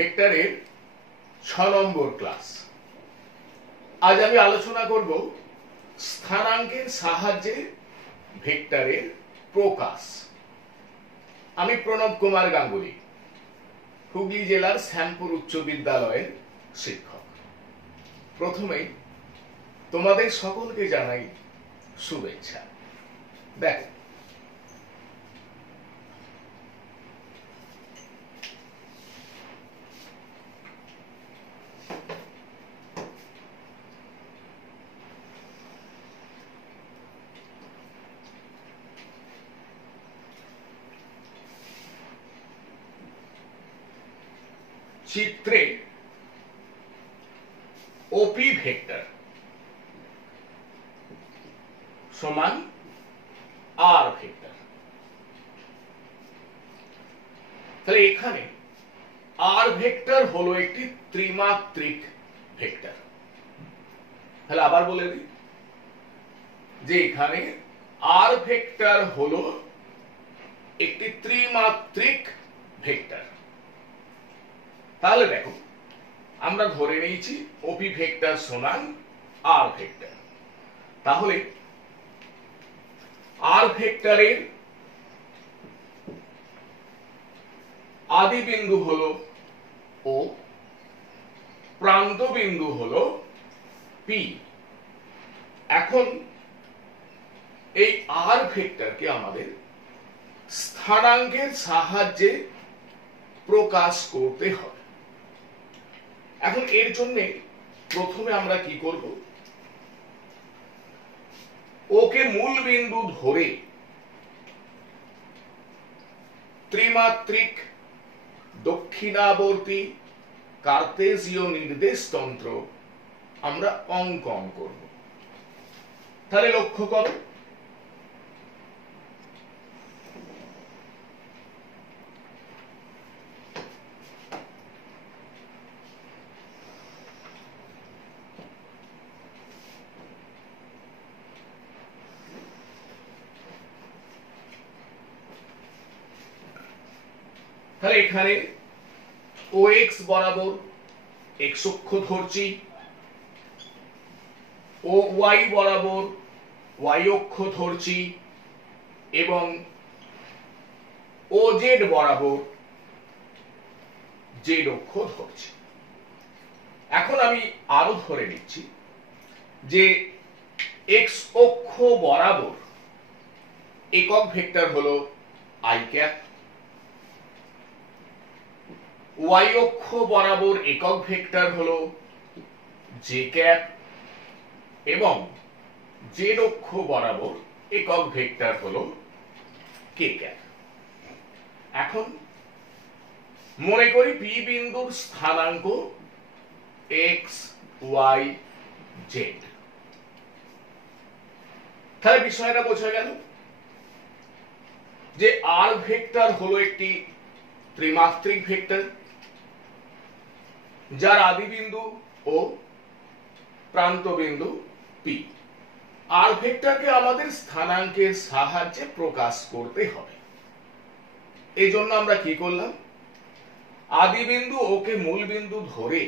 ভেক্টরের 6 নম্বর ক্লাস। আজ আমি আলোচনা করব স্থানাঙ্কের সাহায্যে ভেক্টরের প্রকাশ। আমি প্রণব কুমার গাঙ্গুলি, হুগলি জেলার শ্যামপুর উচ্চ বিদ্যালয়ের শিক্ষক। প্রথমেই তোমাদের সকলকে জানাই শুভেচ্ছা। দেখো, চিত্রে ওপি ভেক্টর সমান আর ভেক্টর। তাহলে এখানে আর ভেক্টর হলো একটি ত্রিমাত্রিক ভেক্টর। তাহলে আবার বলে দিই যে এখানে আর ভেক্টর হলো একটি ত্রিমাত্রিক ভেক্টর। তাহলে দেখো, আমরা ধরে নিয়েছি ওপি ভেক্টর সমান আর ভেক্টর। তাহলে আর ভেক্টরের আদি বিন্দু হলো ও, প্রান্ত বিন্দু হলো পি। এখন এই আর ভেক্টরকে আমাদের স্থানাঙ্কের সাহায্যে প্রকাশ করতে হবে। এখন এর জন্য প্রথমে আমরা কি করব, ওকে মূল বিন্দু ধরে ত্রিমাত্রিক দক্ষিণাবর্তী কার্তেজীয় নির্দেশতন্ত্র আমরা অঙ্কন করব। তাহলে লক্ষ্য করো, তাহলে এখানে ও এক্স বরাবর এক্স অক্ষ ধরছি, ও ওয়াই বরাবর ওয়াই অক্ষ ধরছি এবং ও জেড বরাবর জেড অক্ষ ধরছি। এখন আমি আরো ধরে নিচ্ছি যে এক্স অক্ষ বরাবর একক ভেক্টর হলো আই ক্যাপ, ওয়াই অক্ষ বরাবর একক ভেক্টর হলো জে ক্যাপ এবং জেড অক্ষ বরাবর একক ভেক্টর হলো কে ক্যাপ। এখন মনে করি পি বিন্দুর স্থানাঙ্ক এক্স ওয়াই জেড। তাহলে বিষয়টা বোঝা গেল যে আর ভেক্টর হলো একটি ত্রিমাত্রিক ভেক্টর যার আদি বিন্দু ও, প্রান্ত বিন্দু পি। আর ভেক্টরকে আমাদের স্থানাঙ্কের সাহায্যে প্রকাশ করতে হবে। এই জন্য আমরা কি করলাম, আদি বিন্দু ওকে মূল বিন্দু ধরে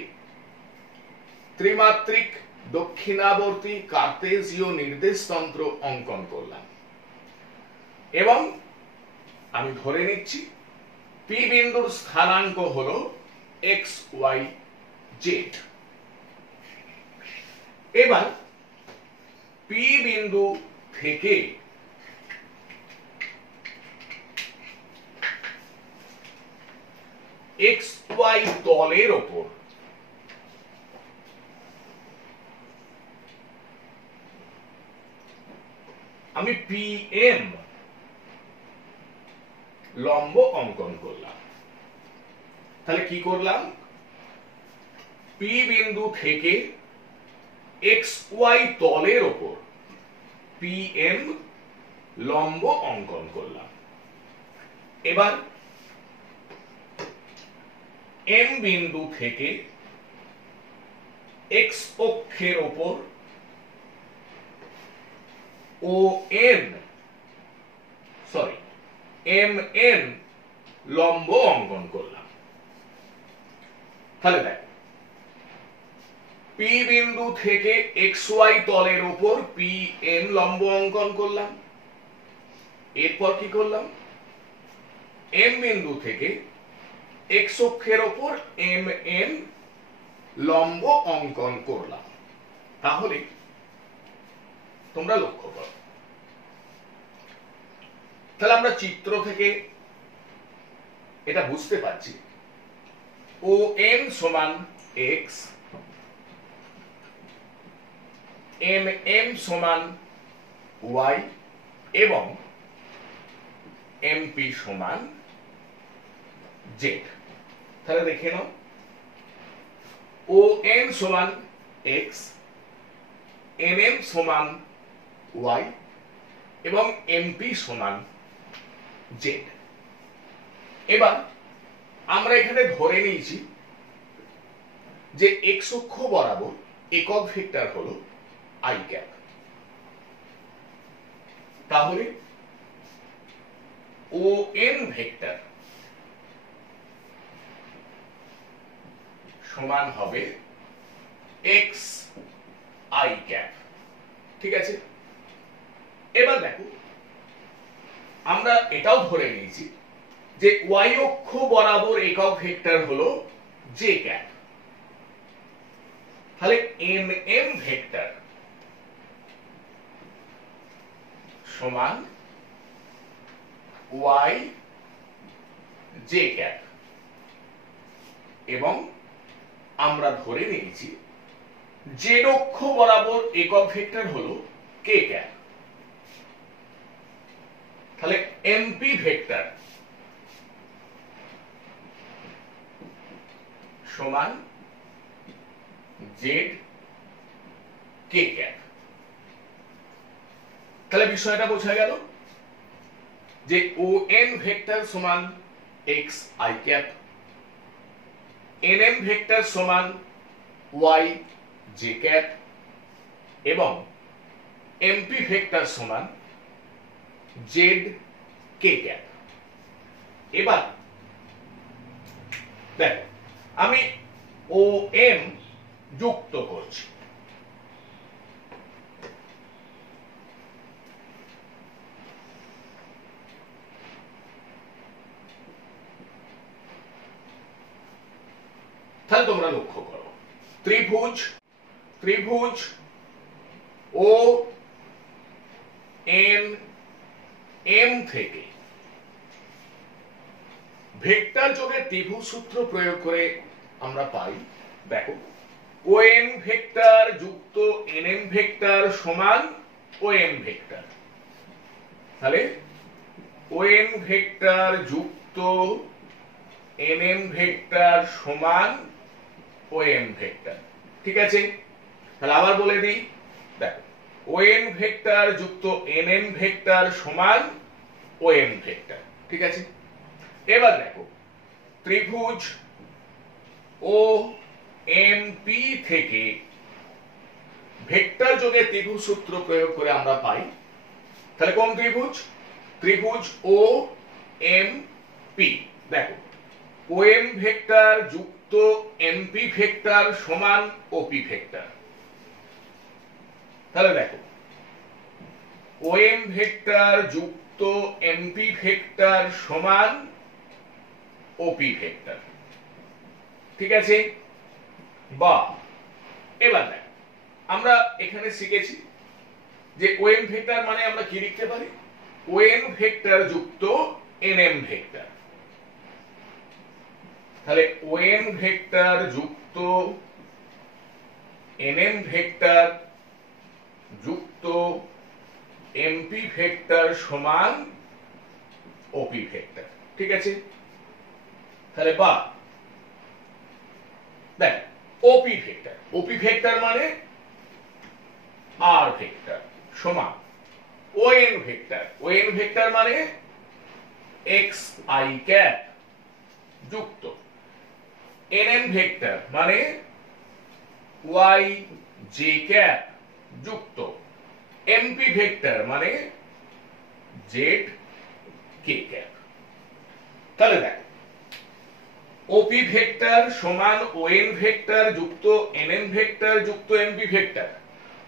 ত্রিমাত্রিক দক্ষিণাবর্তী কার্তেজীয় নির্দেশতন্ত্র অঙ্কন করলাম এবং আমি ধরে নিচ্ছি পি বিন্দুর স্থানাঙ্ক হলো এক্স ওয়াই জেড। এবার পি বিন্দু থেকে এক্স ওয়াই তলের ওপর আমি পি এম লম্ব অঙ্কন করলাম। তাহলে কি করলাম, পি বিন্দু থেকে এক্স ওয়াই তলের ওপর পি এম লম্ব অঙ্কন করলাম। এবার এম বিন্দু থেকে এক্স অক্ষের ওপর ও এন এম এন লম্ব অঙ্কন করলাম। তাহলে দেখো পি বিন্দু থেকে এক্স ওয়াই তলের উপর পি এম লম্ব অঙ্কন করলাম, এরপর কি করলাম এম বিন্দু থেকে এক্স অক্ষের উপর এম এন লম্ব অঙ্কন করলাম। তাহলে তোমরা লক্ষ্য করো, তাহলে আমরা চিত্র থেকে এটা বুঝতে পারছি ও এম সমান এক্স, এম এম সমান ওয়াই এবং এমপি সমান জেড। তাহলে দেখে নাও ও এম সমান এক্স, এন এম সমান ওয়াই এবং এমপি সমান জেড। এবার আমরা এখানে ধরে নিয়েছি যে এক্স অক্ষ বরাবর একক ভেক্টর হলো আই ক্যাপ। তাহলে ও এন ভেক্টর সমান হবে এক্স আই ক্যাপ। ঠিক আছে, এবার দেখো আমরা এটাও ধরে নিয়েছি যে ওয়াই অক্ষ বরাবর একক ভেক্টর হলো জে ক্যাপ। তাহলে এম এম ভেক্টর সমান ওয়াই জে ক্যাপ এবং আমরা ধরে নিয়েছি জেড অক্ষ বরাবর একক ভেক্টর হলো কে ক্যাপ। তাহলে এমপি ভেক্টর সমান জেড কে ক্যাপ। তাহলে বিষয়টা বোঝা গেল যে ও এন ভেক্টর সমান X I cap, N M vector সমান ওয়াই জে ক্যাপ এবং এমপি ভেক্টর সমান জেড কে ক্যাপ। এবার দেখো আমি ও এম যুক্ত করছি। তাহলে তোমরা লক্ষ্য করো ত্রিভুজ ত্রিভুজ ও এন এম থেকে ভেক্টর যোগের ত্রিভুজ সূত্র প্রয়োগ করে আমরা পাই, দেখো ও এন ভেক্টর যুক্ত এন এম ভেক্টর সমান ও এম ভেক্টর। তাহলে ও এন ভেক্টর যুক্ত এন এম ভেক্টর সমান ও এম ভেক্টর। ঠিক আছে, তাহলে আবার বলে দিই, দেখো ও এন ভেক্টর যুক্ত এন এম ভেক্টর সমান ও এম ভেক্টর। ঠিক আছে, এবার দেখো ত্রিভুজ ও এম পি থেকে ভেক্টর যোগে ত্রিভুজ সূত্র প্রয়োগ করে আমরা পাই, তাহলে কোন ত্রিভুজ ত্রিভুজ ও এম পি। দেখো ও এম ভেক্টর যুক্ত এমপি ভেক্টর সমান ওপি ভেক্টর। তাহলে দেখো ও এম ভেক্টর যুক্ত এমপি ভেক্টর সমান ওপি ভেক্টর। ঠিক আছে, বা এবার দেখ আমরা এখানে শিখেছি যে ও এম ভেক্টর মানে আমরা কি লিখতে পারি ও এন ভেক্টর যুক্ত এন এম ভেক্টর। তাহলে ও এন ভেক্টর যুক্ত এন এম ভেক্টর যুক্ত এমপি ভেক্টর সমান ওপি ভেক্টর। ঠিক আছে, তাহলে বা দেখ ওপি ভেক্টর, ওপি ভেক্টর মানে আর ভেক্টর সমান O N vector, O N vector মানে এক্স আই ক্যাপ যুক্ত এন এম ভেক্টর মানে ওয়াই জে ক্যাপ যুক্ত এমপি ভেক্টর মানে জেড কে ক্যাপ। তাহলে দেখ ও ওপি ভেক্টর সমান ওএন ভেক্টর যুক্ত এনএন ভেক্টর যুক্ত এমপি ভেক্টর।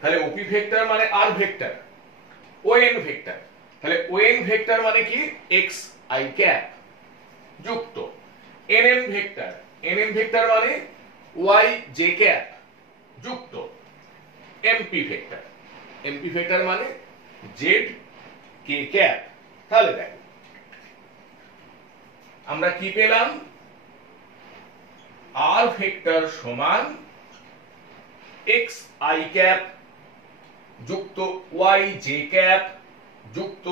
তাহলে ওপি ভেক্টর মানে আর ভেক্টর, ওএন ভেক্টর, তাহলে ওএন ভেক্টর মানে কি এক্স আই ক্যাপ যুক্ত এনএন ভেক্টর, এনএন ভেক্টর মানে ওয়াই জে ক্যাপ যুক্ত এমপি ভেক্টর, এমপি ভেক্টর মানে জেড কে ক্যাপ। তাহলে দেখো আমরা কি পেলাম, আর ভেক্টর সমান এক্স আই ক্যাপ যুক্ত ওয়াই জে ক্যাপ যুক্ত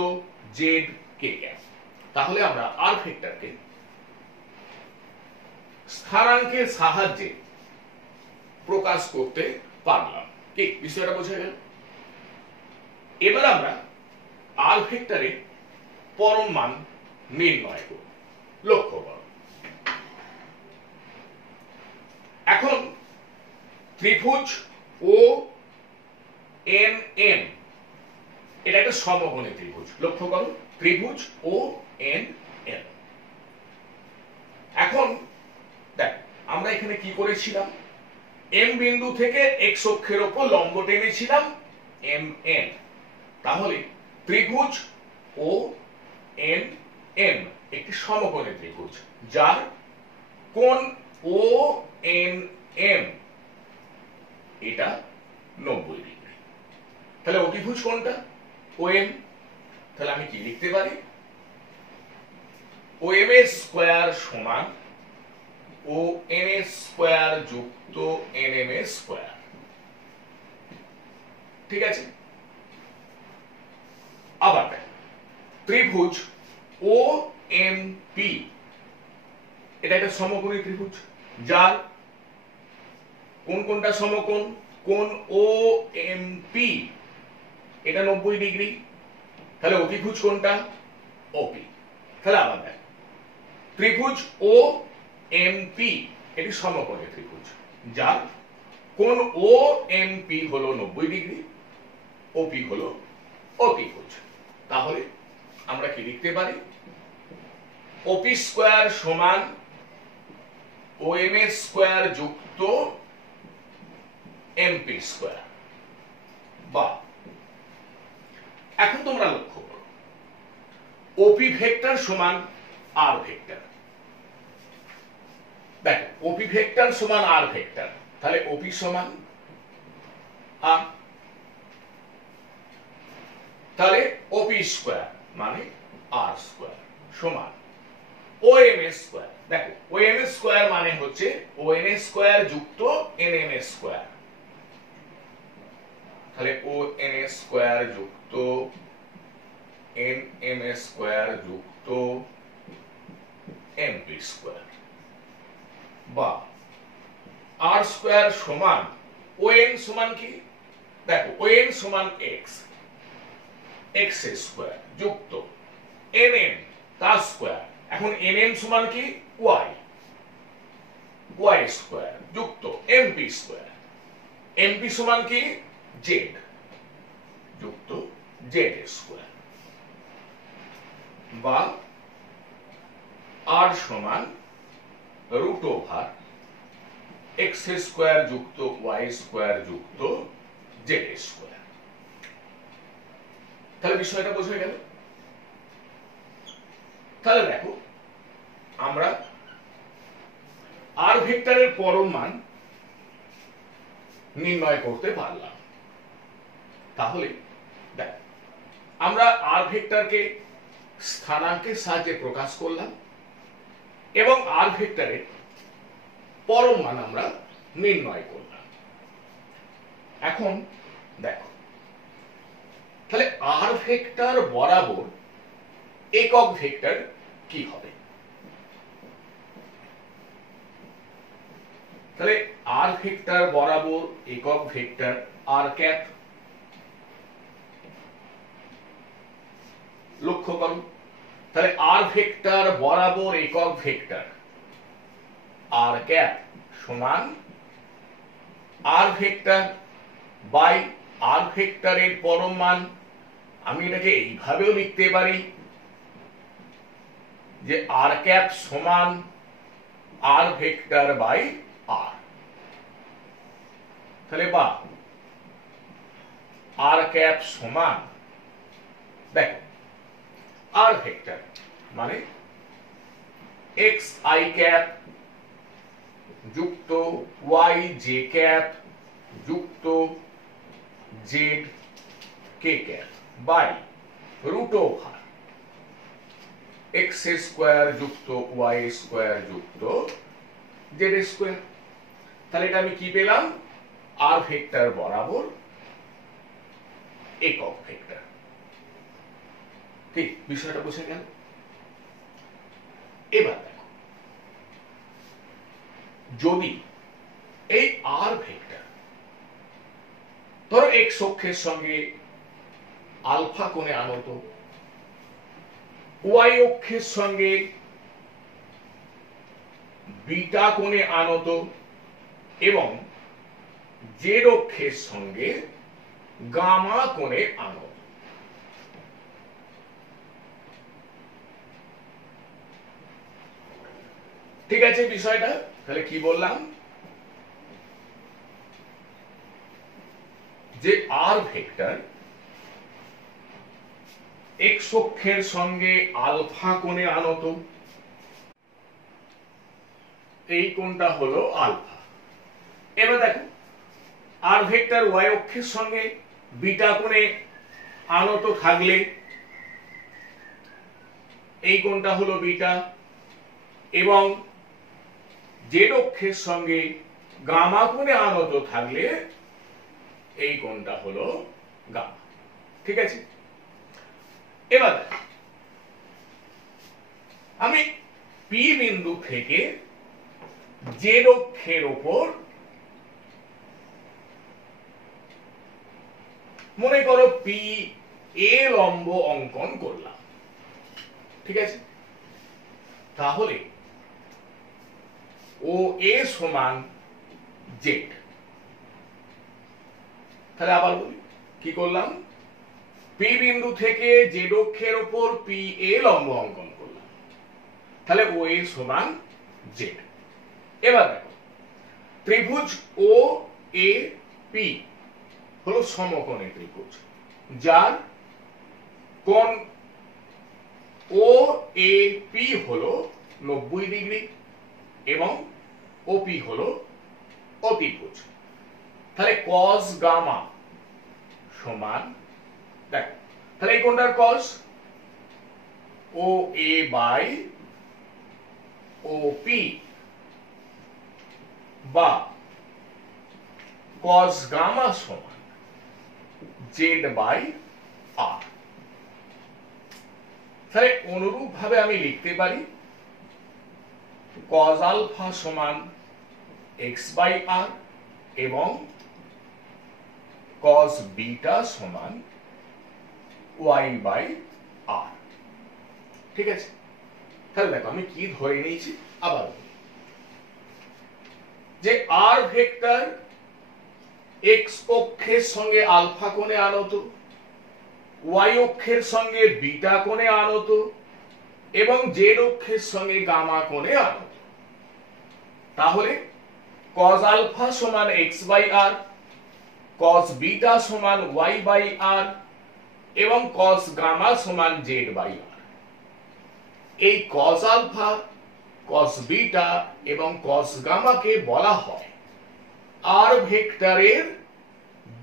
জেড কে ক্যাপ। তাহলে আমরা আর ভেক্টরকে স্থানাঙ্কের সাহায্যে প্রকাশ করতে পারলাম। কি বিষয়টা বোঝা গেল? এবার আমরা আর ভেক্টরের পরম মান নির্ণয় করব। লক্ষ্য করো, এখন ত্রিভুজ ও এন এম এটা একটা সমকোণী ত্রিভুজ। লক্ষ্য করো, ত্রিভুজ ও এন এম। এখন দেখ আমরা এখানে কি করেছিলাম, এম বিন্দু থেকে এক্স অক্ষের উপর লম্ব টেনেছিলাম এম এন। তাহলে ত্রিভুজ ও এন এম একটি সমকোণী ত্রিভুজ যার কোণ ও এন এম এটা 90 ডিগ্রি। তাহলে অতিভুজ কোনটা? ও এম। তাহলে আমি কি লিখতে পারি, ও এম এর স্কয়ার সমান ও এন এর স্কয়ার যুক্ত এন এম এর স্কয়ার। ঠিক আছে, আবার দেখ ত্রিভুজ ও এম পি এটা একটা সমকোণী ত্রিভুজ যার কোন কোনটা সমকোণ, কোণ ও এম পি এটা 90 ডিগ্রি। তাহলে অতিভুজ কোনটা? ওপি। তাহলে আবার দেখ ত্রিভুজ ও এম পি এটি সমকোণী ত্রিভুজ যার কোণ ও এম পি হলো 90 ডিগ্রি, ওপি হলো অতিভুজ। তাহলে আমরা কি লিখতে পারি, ওপি স্কয়ার সমান ও এম এর স্কয়ার যুক্ত এমপি স্কয়ার। বা এখন তোমরা লক্ষ্য করো, ওপি ভেক্টর সমান আর ভেক্টর। দেখো ওপি ভেক্টর সমান আর ভেক্টর, তাহলে ওপি সমান আর, তাহলে ওপি স্কয়ার মানে আর স্কয়ার সমান ও এম এর স্কয়ার। দেখো ও এম এর স্কয়ার মানে হচ্ছে ও এন এর স্কয়ার যুক্ত এন এম এর স্কয়ার। তাহলে ও এন এর স্কয়ার যুক্ত এন এম এর স্কয়ার যুক্ত এমপি স্কয়ার। বা আর স্কয়ার সমান ও এন সমান কি, দেখো ও এন সমান এক্স, এক্স স্কয়ার যুক্ত এন এম তার স্কয়ার। এখন এন এম সমান কি ওয়াই, ওয়াই স্কয়ার যুক্ত এমপি স্কয়ার। এমপি সমান কি জেড যুক্ত জেড স্কয়ার। বা আর সমান রুট ওভার এক্স স্কয়ার যুক্ত ওয়াই স্কয়ার যুক্ত জেড স্কয়ার। তাহলে বিষয়টা বোঝা গেল? তাহলে দেখো আমরা আর ভেক্টরের পরম মান নির্ণয় করতে পারলাম। তাহলে দেখ আমরা আর ভেক্টরকে স্থানাঙ্কের সাহায্যে প্রকাশ করলাম এবং আর ভেক্টরের পরম মান আমরা নির্ণয় করলাম। এখন দেখো তাহলে আর ভেক্টর বরাবর একক ভেক্টর কি হবে? তাহলে আর ভেক্টর বরাবর একক ভেক্টর আর ক্যাপ। লক্ষ্য করো, তাহলে আর ভেক্টর বরাবর একক ভেক্টর আর ক্যাপ সমান আর ভেক্টর বাই আর ভেক্টরের পরম মান। আমি এটাকে এইভাবেও লিখতে পারি যে আর ক্যাপ সমান আর ভেক্টর বাই আর। তাহলে বা আর ক্যাপ সমান, দেখো আর ভেক্টর মানে এক্স আই ক্যাপ যুক্ত ওয়াই জে ক্যাপ যুক্ত Z K cap by root over এক্স স্কোয়ার যুক্ত ওয়াই স্কোয়ার যুক্ত জেড স্কোয়ার। তাহলে এটা আমি কি পেলাম? আর ভেক্টর বরাবর একক ভেক্টর। ঠিক, বিষয়টা বুঝে গেল? এবার দেখো, যদি এই আর ভেক্টর ধরো এক্স অক্ষের সঙ্গে আলফা কোণে আনত, ওয়াই অক্ষের সঙ্গে বিটা কোণে আনত এবং জেড অক্ষের সঙ্গে গামা কোণে আনত। ঠিক আছে বিষয়টা? তাহলে কি বললাম? যে আর ভেক্টর এক্স অক্ষের সঙ্গে আলফা কোণে আনত, এই কোণটা হলো আলফা। এবার দেখো আর ভেক্টর ওয়াই অক্ষের সঙ্গে বিটা কোণে আনত থাকলে এই কোণটা হলো বিটা, এবং জেড অক্ষের সঙ্গে গামা কোণে আনত থাকলে এই কোণটা হলো গামা। ঠিক আছে? এবার আমি পি বিন্দু থেকে জেড অক্ষের ওপর মনে করো পি এ লম্ব অঙ্কন করলাম। ঠিক আছে? তাহলে ও এ সমান জেড। তাহলে আবার বলি, কি করলাম? পি বিন্দু থেকে জেড অক্ষের উপর পি এ লম্ব অঙ্কন করলাম, তাহলে ও এ সমান জেড। এবার দেখো, ত্রিভুজ ও এ পি হলো সমকোণী ত্রিভুজ, যার কোণ ও এ পি হলো 90 ডিগ্রি এবং ওপি হলো অতিভুজ। তাহলে কস গামা সমান, দেখো তাহলে এই কোণটার কস ও এ বাই ও পি বা কস গামা সমান জেড বাই আর। তাহলে অনুরূপ ভাবে আমি লিখতে পারি কস আলফা সমান এক্স বাই আর এবং কস বিটা সমান ওয়াই বাই আর। ঠিক আছে? তাহলে দেখো আমি কি ধরে নিয়েছি, আবার যে আর ভেক্টর এক্স অক্ষের সঙ্গে আলফা কোণে আনত, ওয়াই অক্ষের সঙ্গে বিটা কোণে আনত এবং জেড অক্ষের সঙ্গে গামা কোণে আনত। তাহলে cos আলফা সমান x by R, cos beta সমান y বাই আর এবং cos গামা সমান z বাই আর। এই cos আলফা, cos বিটা এবং cos গামাকে বলা হয় আর ভেক্টরের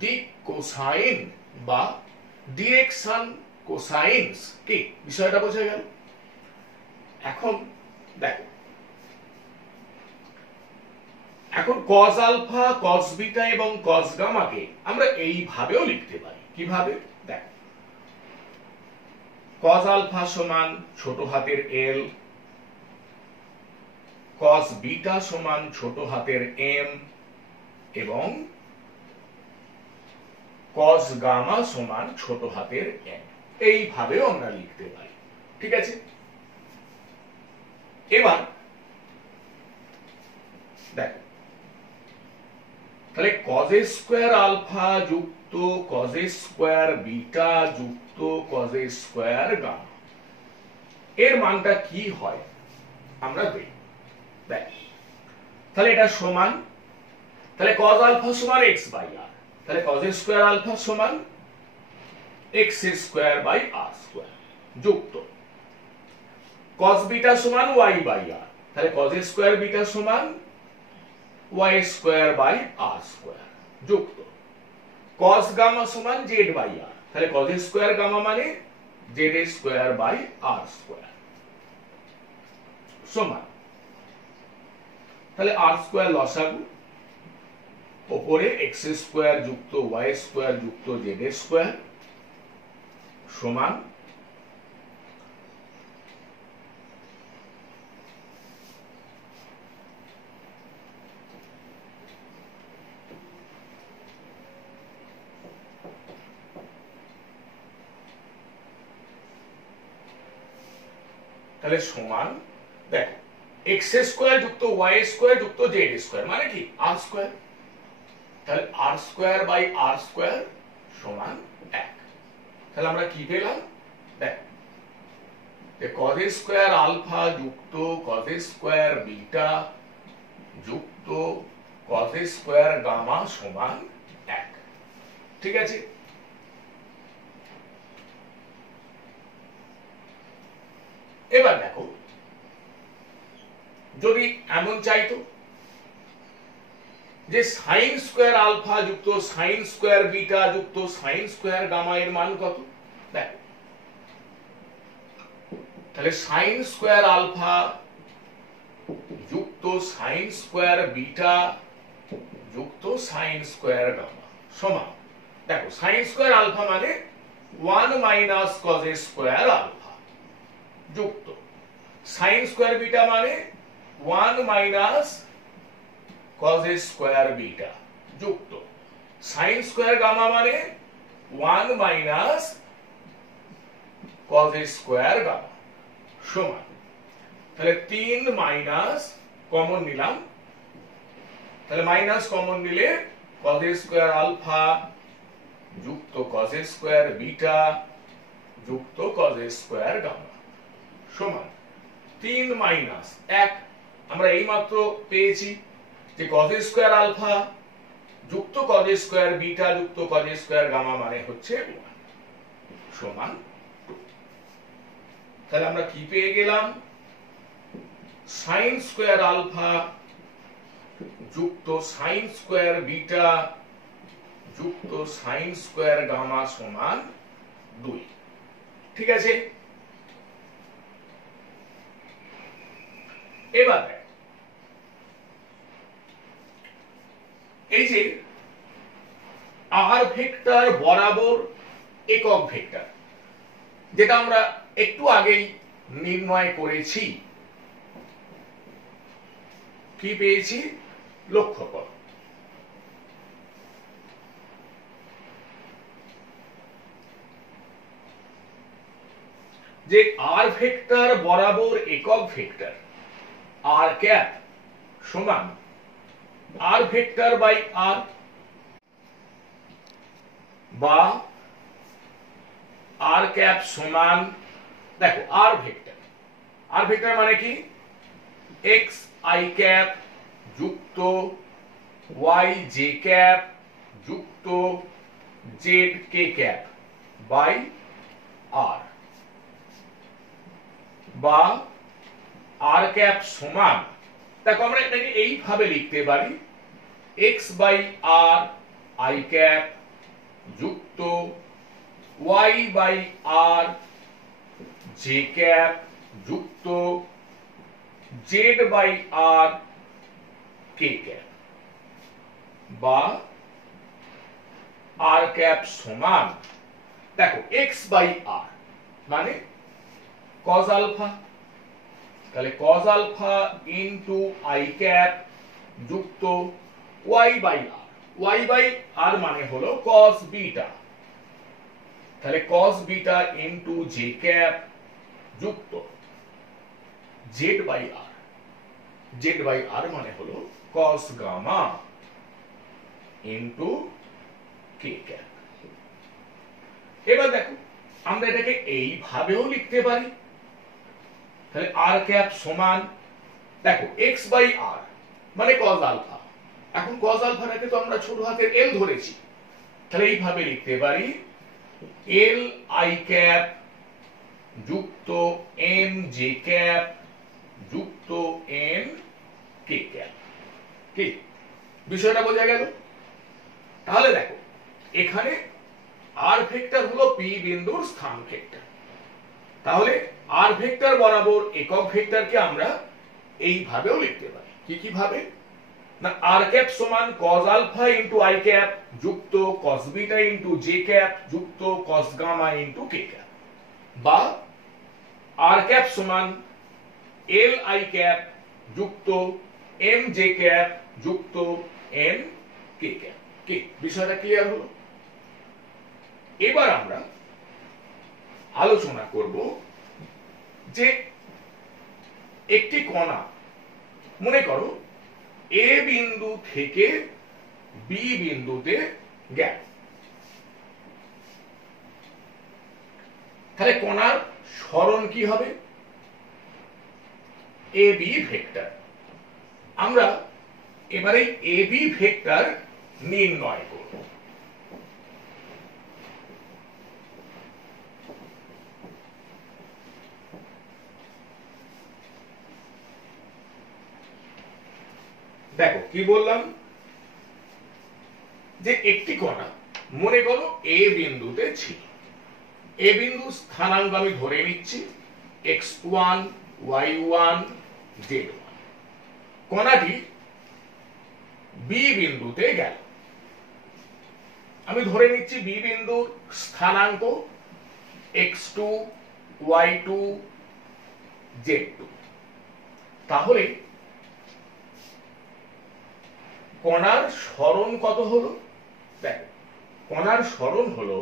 দিক কোসাইন বা ডিরেকশন কোসাইন্স। কি বিষয়টা বোঝা গেল? এখন দেখো, এখন cos আলফা, cos বিটা এবং cos গামাকে আমরা এইভাবেও লিখতে পারি। কিভাবে? দেখো, cos আলফা সমান ছোট হাতের l, cos বিটা সমান ছোট হাতের m এবং cos গামা সমান ছোট হাতের n। এইভাবেও আমরা লিখতে পারি। ঠিক আছে? এবার দেখো, তাহলে cos স্কয়ার আলফা যুক্ত cos স্কয়ার বিটা যুক্ত cos স্কয়ার গামা এর মানটা কি হয় আমরা দেখব। দেখ তাহলে এটা সমান, তাহলে cos আলফা সমান x বাই r, তাহলে cos স্কয়ার আলফা সমান x square by r square যুক্ত cos বিটা সমান y বাই r, তাহলে cos স্কয়ার বিটা সমান y square by r square যুক্ত cos গামা সমান z বাই r, তাহলে cos স্কয়ার গামা মানে z square by r square সমান, তাহলে r স্কয়ার লসাগু উপরে x স্কয়ার যুক্ত y স্কয়ার যুক্ত z স্কয়ার সমান তাহলে সমান দেখো x স্কয়ার যুক্ত y স্কয়ার যুক্ত z স্কয়ার মানে কি r স্কয়ার, তাহলে r square by r square সমান 1। তাহলে আমরা কি পেলাম দেখো যে cos স্কয়ার আলফা যুক্ত cos স্কয়ার বিটা যুক্ত cos স্কয়ার গামা সমান 1। ঠিক আছে, এবার দেখো যদি এমন চাইতো যে sin স্কয়ার আলফা যুক্ত sin স্কয়ার বিটা যুক্ত sin স্কয়ার গামা এর মান কত, দেখো তাহলে sin স্কয়ার আলফা যুক্ত sin স্কয়ার বিটা যুক্ত sin স্কয়ার গামা সমান, দেখো sin স্কয়ার আলফা মানে 1 মাইনাস cos স্কয়ার আলফা যুক্ত sin স্কয়ার বিটা মানে 1 মাইনাস cos স্কয়ার বিটা যুক্ত sin স্কয়ার গামা মানে 1 মাইনাস cos স্কয়ার গামা সমান, তাহলে 3 মাইনাস কমন নিলাম, তাহলে মাইনাস কমন নিলে cos স্কয়ার আলফা যুক্ত cos স্কয়ার বিটা যুক্ত cos স্কয়ার গামা সমান 3 মাইনাস 1। আমরা এইমাত্র পেয়েছি যে cos স্কয়ার আলফা যুক্ত cos স্কয়ার বিটা যুক্ত cos স্কয়ার গামা মানে হচ্ছে 1 সমান 2। তাহলে আমরা কি পেয়ে গেলাম sin স্কয়ার আলফা যুক্ত sin স্কয়ার বিটা যুক্ত sin স্কয়ার গামা সমান 2। ঠিক আছে, এবার এই যে r ভেক্টর বরাবর একক ভেক্টর যেটা আমরা একটু আগেই নির্ণয় করেছি, কি পেয়েছি লক্ষ্য করো যে r ভেক্টর বরাবর একক ভেক্টর r ক্যাপ সমান r ভেক্টর বাই r বা r ক্যাপ সমান দেখো r ভেক্টর মানে কি x i ক্যাপ যুক্ত y j ক্যাপ যুক্ত z k cap by r বা r ক্যাপ সমান, দেখো আমরা এটাকে এইভাবে লিখতে পারি x by r i cap যুক্ত y by r j cap যুক্ত z by r k cap বা r ক্যাপ সমান দেখো x বাই r মানে cos আলফা, তাহলে cos alpha into i cap যুক্ত y বাই r মানে হলো cos বিটা, তাহলে cos beta into j cap যুক্ত z বাই r মানে হলো cos gamma into k cap. এবার দেখো আমরা এটাকে এইভাবেও লিখতে পারি, তাহলে r ক্যাপ সমান দেখো এক্স বাই আর মানে কজ আলফা। এখন কজ আলফাটাকে তো আমরা ছোট হাতের এল ধরেছি, তাহলে এইভাবে লিখতে পারি এল আই ক্যাপ যুক্ত এম জে ক্যাপ যুক্ত এম কে ক্যাপ। কি বিষয়টা বোঝা গেল? তাহলে দেখো এখানে আর ভেক্টর হলো পি বিন্দুর স্থান ভেক্টর। তাহলে আর ভেক্টর বরাবর একক ভেক্টরকে আমরা এইভাবেও লিখতে পারি। কি কি ভাবে? না আর ক্যাপ সমান cos alpha into i cap যুক্ত cos beta into j cap যুক্ত cos gamma into k cap, বা আর ক্যাপ সমান এল আই ক্যাপ যুক্ত এম জে ক্যাপ যুক্ত এম কে ক্যাপ। কি বিষয়টা ক্লিয়ার হলো? এবার আমরা আলোচনা করব যে একটি কণা মনে করো এ বিন্দু থেকে বি বিন্দুতে গেল, তাহলে কণার সরণ কি হবে? এ বি ভেক্টর। আমরা এবারে এ বি ভেক্টর নির্ণয় করব। দেখো কি বললাম, যে একটি কণা মনে করো এ বিন্দুতে ছিল। এ বিন্দু স্থানাঙ্ক আমি ধরে নিচ্ছি x1 y1 z1। কণাটি বি বিন্দুতে গেল, আমি ধরে নিচ্ছি বি বিন্দুর স্থানাঙ্ক x2 y2 z2। তাহলে কণার সরণ কত হলো? দেখো কণার সরণ হলো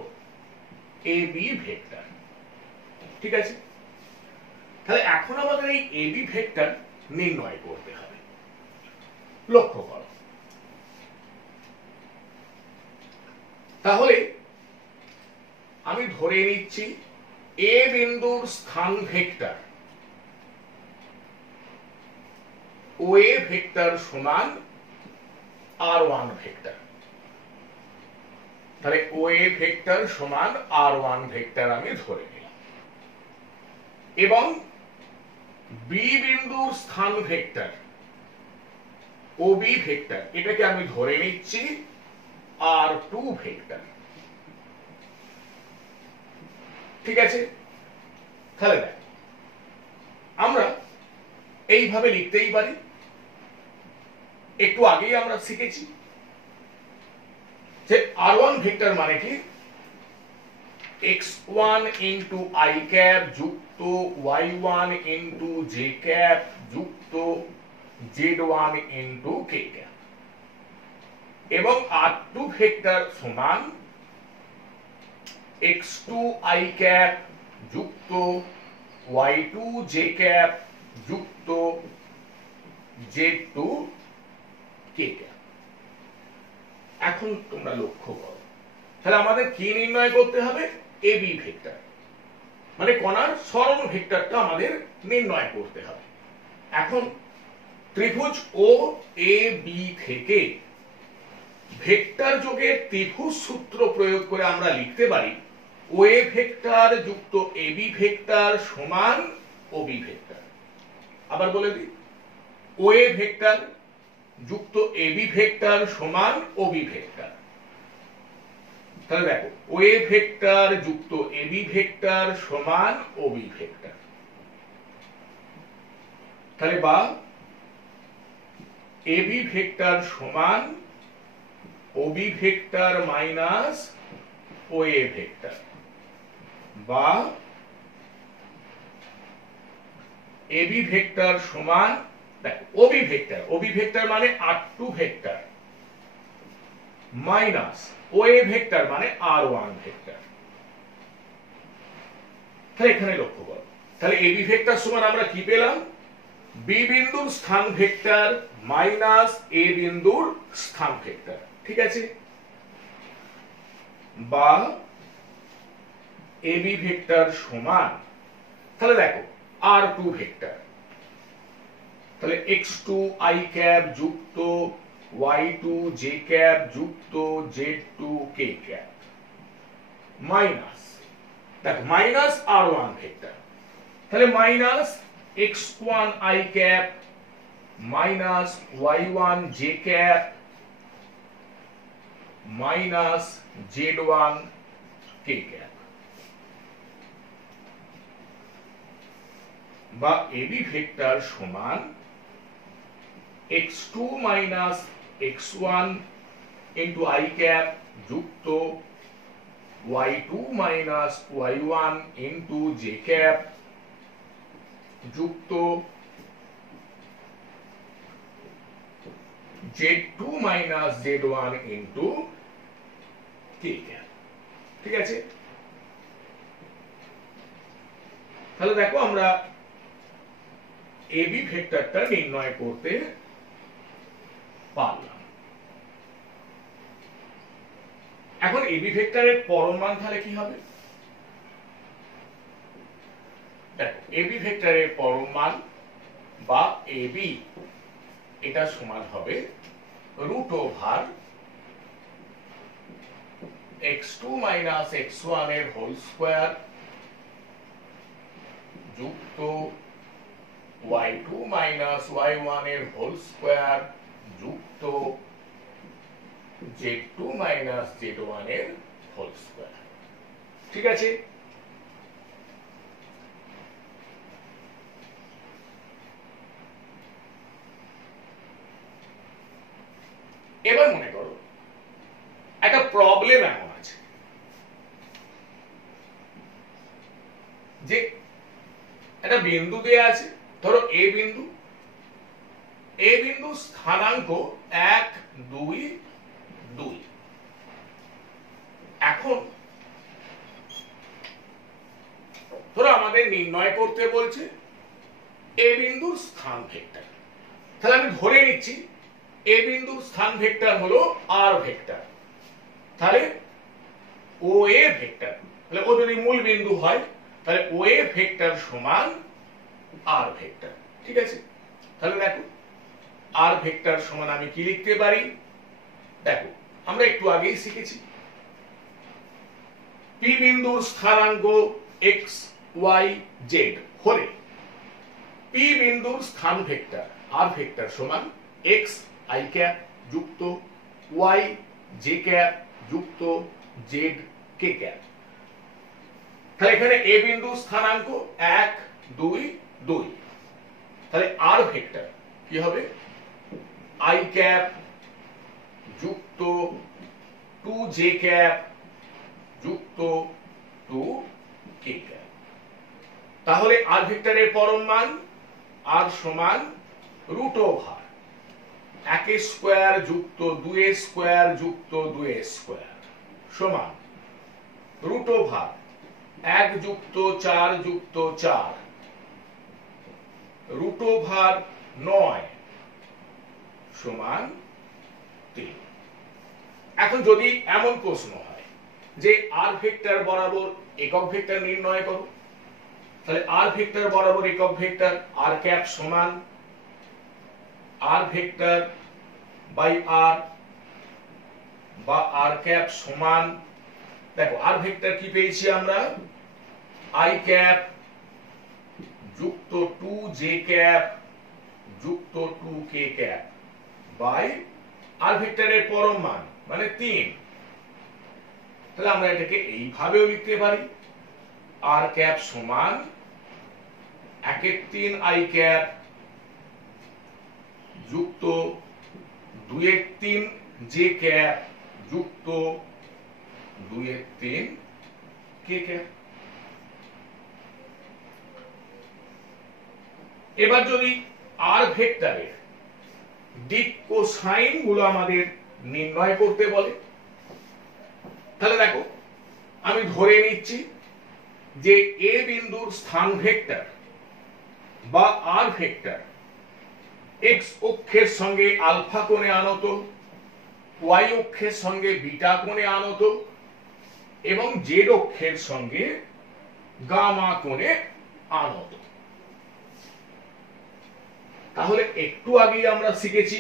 এ বি ভেক্টর। ঠিক আছে, তাহলে এখন আমাদের এই এ বি ভেক্টর নির্ণয় করতে হবে। লক্ষ্য করো, তাহলে আমি ধরে নিচ্ছি এ বিন্দুর স্থান ভেক্টর ও এ ভেক্টর সমান r1 ভেক্টর। তাহলে ও এ ভেক্টর সমান r1 ভেক্টর আমি ধরে নিলাম, এবং বি বিন্দুর স্থান ভেক্টর ও বি ভেক্টর এটাকে আমি ধরে নিচ্ছি r2 ভেক্টর। ঠিক আছে, তাহলে দেখ আমরা এইভাবে লিখতেই পারি। একটু আগেই আমরা শিখেছি যে r1 ভেক্টর মানে কি x1 ইনটু i ক্যাপ যুক্ত y1 ইনটু জে ক্যাপ যুক্ত z1 ইনটু কে ক্যাপ, এবং r2 ভেক্টর সমান x2 i ক্যাপ যুক্ত y2 জে ক্যাপ যুক্ত z2 কে ক্যাপ। এখন তোমরা লক্ষ্য করো, তাহলে আমাদের কি নির্ণয় করতে হবে? এ বি ভেক্টর মানে কণার সরণ ভেক্টরটা আমাদের নির্ণয় করতে হবে। এখন ত্রিভুজ ও এ বি থেকে ভেক্টর যোগের ত্রিভুজ সূত্র প্রয়োগ করে আমরা লিখতে পারি ও এ ভেক্টর যুক্ত এ বি ভেক্টর সমান ও বি ভেক্টর। আবার বলে দিই, ও এ ভেক্টর যুক্ত এ বি ভেক্টর সমান ও বি ভেক্টর। তাহলে দেখো ও এ ভেক্টর যুক্ত এ বি ভেক্টর সমান ও বি ভেক্টর। তাহলে বা এ বি ভেক্টর সমান ও বি ভেক্টর মাইনাস ও এ ভেক্টর, বা এ বি ভেক্টর সমান দেখো ও বি ভেক্টর মানে r2 ভেক্টর মাইনাস ও এ ভেক্টর মানে r1 ভেক্টর। তাহলে এখানে লক্ষ্য করো, তাহলে এ বি ভেক্টর সমান আমরা কি পেলাম? বি বিন্দুর স্থান ভেক্টর মাইনাস এ বিন্দুর স্থান ভেক্টর। ঠিক আছে, বা এ বি ভেক্টর সমান, তাহলে দেখো r2 ভেক্টর তাহলে x2 i ক্যাপ যুক্ত y2 j ক্যাপ যুক্ত z2 k ক্যাপ মাইনাস, দেখো মাইনাস r1 ভেক্টর, তাহলে minus x1 i cap minus y1 j cap minus z1 k cap, বা এবি ভেক্টর সমান x2 minus x1 into i cap যুক্ত y2 minus y1 into j cap যুক্ত z2 minus z1 into k cap. ঠিক আছে, তাহলে দেখো আমরা AB ভেক্টরটা নির্ণয় করতে পারলাম। এখন এবি ভেক্টরের পরম মান তাহলে কি হবে? দেখো এবি ভেক্টরের পরম মান বা এবি এটা সমান হবে root over x2 minus x1 এর হোল স্কয়ার যুক্ত y2 মাইনাস y1 এর হোল স্কয়ার যুক্ত z2 মাইনাস z1 এর হোল স্কয়ার। ঠিক আছে, এবার মনে করো একটা প্রবলেম এমন আছে যে একটা বিন্দু দেয়া আছে, ধরো এ বিন্দু, এ বিন্দু স্থানাঙ্ক 1 2 2। এখন ধরো আমাদের নির্ণয় করতে বলছে এ বিন্দুর স্থান ভেক্টর, তাহলে আমি ধরে নিচ্ছি এ বিন্দুর স্থান ভেক্টর হলো আর ভেক্টর, তাহলে ও এ ভেক্টর, তাহলে ও যদি মূল বিন্দু হয় তাহলে ও এ ভেক্টর সমান আর ভেক্টর। ঠিক আছে, তাহলে দেখো আর ভেক্টর সমান আমি কি লিখতে পারি? দেখো আমরা একটু আগেই শিখেছি পি বিন্দুর স্থানাঙ্ক x y z হলে পি বিন্দুর স্থান ভেক্টর আর ভেক্টর সমান x i ক্যাপ যুক্ত y j ক্যাপ যুক্ত z k ক্যাপ। তাহলে এখানে এ বিন্দু স্থানাঙ্ক 1 2 2, তাহলে আর ভেক্টর কি হবে? i ক্যাপ যুক্ত 2 j ক্যাপ যুক্ত 2 k ক্যাপ। তাহলে আর ভেক্টরের পরম মান আর সমান রুট ওভার 1 স্কয়ার যুক্ত 2 স্কয়ার যুক্ত 2 স্কয়ার সমান রুট ওভার 1 যুক্ত 4 যুক্ত 4 রুট ওভার 9 সমান 3। এখন যদি এমন প্রশ্ন হয় যে আর ভেক্টর বরাবর একক ভেক্টর নির্ণয় করো, তাহলে আর ভেক্টর বরাবর একক ভেক্টর আর ক্যাপ সমান আর ভেক্টর বাই আর বা আর ক্যাপ সমান, দেখো আর ভেক্টর কি পেয়েছি আমরা? আই ক্যাপ যুক্ত 2 জে ক্যাপ যুক্ত 2 কে ক্যাপ বাই আর ভেক্টরের পরম মান মানে 3। তাহলে আমরা এটাকে এইভাবেও লিখতে পারি আর ক্যাপ সমান 1 3 আই ক্যাপ যুক্ত 2 3 জে ক্যাপ যুক্ত 2 3 কে ক্যাপ। এবার যদি আর ভেক্টরের দিক কোসাইন গুলো আমাদের নির্ণয় করতে বলে, তাহলে দেখো আমি ধরে নিচ্ছি যে এ বিন্দুর স্থান ভেক্টর বা আর ভেক্টর এক্স অক্ষের সঙ্গে আলফা কোণে আনত, ওয়াই অক্ষের সঙ্গে বিটা কোণে আনত এবং জেড অক্ষের সঙ্গে গামা কোণে আনত। তাহলে একটু আগেই আমরা শিখেছি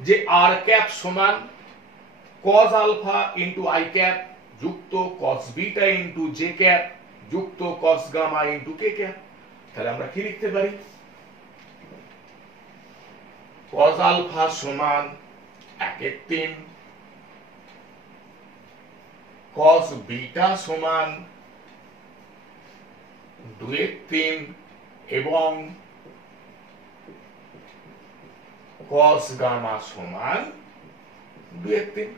যে আর ক্যাপ সমান cos alpha into i cap যুক্ত cos beta into j cap যুক্ত cos gamma into k cap. তাহলে আমরা কি লিখতে পারি? cos আলফা সমান 1/3, cos বিটা সমান 2/3 এবং cos গামা সমান 2/3।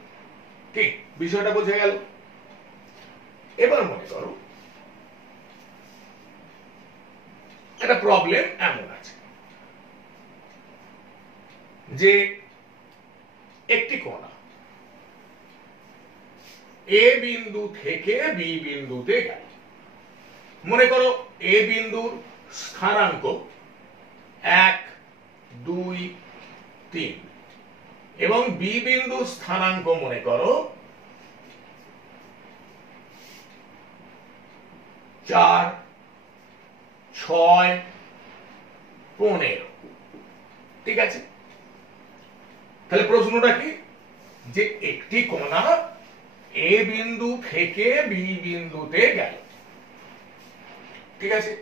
ঠিক, বিষয়টা বোঝা গেল। এবার মনে করো একটা প্রবলেম এমন আছে যে একটি কণা এ বিন্দু থেকে বি বিন্দুতে গেল। মনে করো এ বিন্দুর স্থানাঙ্ক 1, 2, 3 এবং বি বিন্দু স্থানাঙ্ক মনে করো 4, 6, 15। ঠিক আছে, তাহলে প্রশ্নটা কি যে একটি কণা এ বিন্দু থেকে বি বিন্দুতে গেল। ঠিক আছে,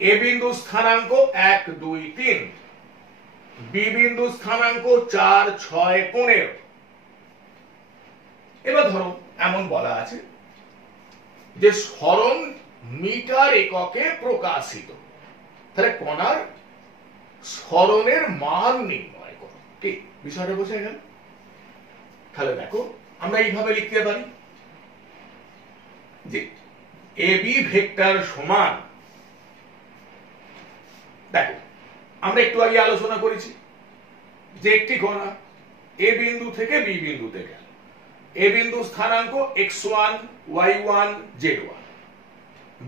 এ বিন্দু স্থানাঙ্ক 1, 2, 3, বি বিন্দু স্থানাঙ্ক 4, 6, 15। এবার ধরো এমন বলা আছে যে সরণ মিটার এককে প্রকাশিত। তাহলে কণার সরণের মান নির্ণয় করো। ঠিক, বিষয়টা বোঝা গেল। তাহলে দেখো আমরা এইভাবে লিখতে পারি যে এবি ভেক্টর সমান, দেখো আমরা একটু আগে আলোচনা করেছি যে একটি কণা এ বিন্দু থেকে বি বিন্দুতে গেল। এ বিন্দু স্থানাঙ্ক x1, y1, z1,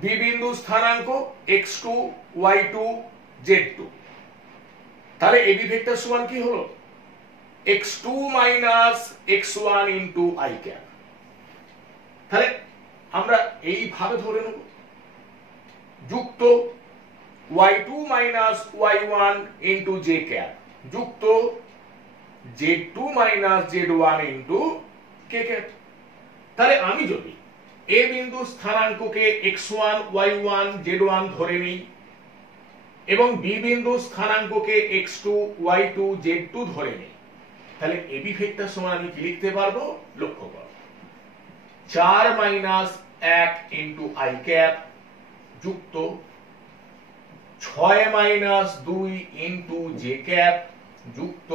বি বিন্দু স্থানাঙ্ক x2, y2, z2। তাহলে এবি ভেক্টর সমান কি হলো? x2 minus x1 into i cap. তাহলে আমরা এইভাবে ধরে নেব যুক্ত y2 minus y1 into j cap যুক্ত z2 minus z1 into k cap. তাহলে আমি যদি এ বিন্দু স্থানাঙ্ককে x1, y1, z1 ধরে নিই এবং বি বিন্দু স্থানাঙ্ককে x2, y2, z2 ধরে নিই, তাহলে এবি ভেক্টর সমান আমি কি লিখতে পারবো? লক্ষ্য করো, 4 মাইনাস 1 ইন্টু আই ক্যাপ যুক্ত 6 মাইনাস 2 ইন্টু জে ক্যাপ যুক্ত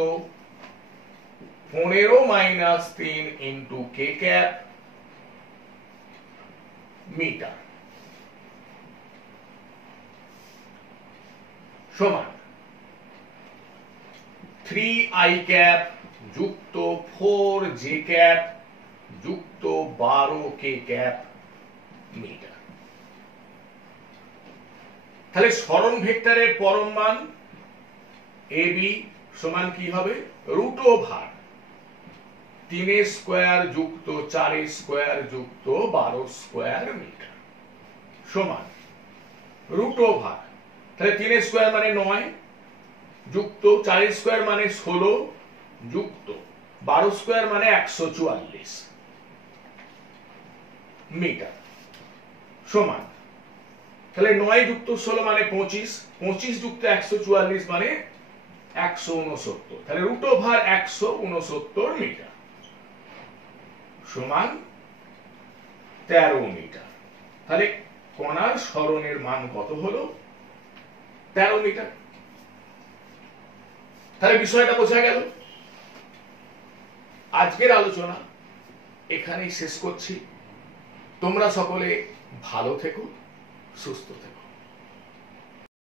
15 minus 3 into k cap metre সমান 3 আই ক্যাপ যুক্ত 4 জে ক্যাপ যুক্ত 12 কে ক্যাপ মিটার। তাহলে সরণ ভেক্টরের পরম মান এবি সমান কি হবে? রুট ওভার 3 স্কয়ার যুক্ত 4 স্কয়ার যুক্ত 12 স্কয়ার মিটার সমান রুট ওভার, তাহলে 3 স্কয়ার মানে 9 যুক্ত 4 স্কয়ার মানে 16 যুক্ত 12 স্কয়ার মানে 144 মিটার সমান, তাহলে 9 যুক্ত 16 মানে 25, 25 যুক্ত 144 মানে 169। তাহলে রুট ওভার 169 মিটার সমান 13 মিটার। তাহলে কণার সরণের মান কত হলো? 13 মিটার। তাহলে বিষয়টা বোঝা গেল। আজকের আলোচনা এখানেই শেষ করছি। তোমরা সকলে ভালো থেকো, সুস্থ থেকো।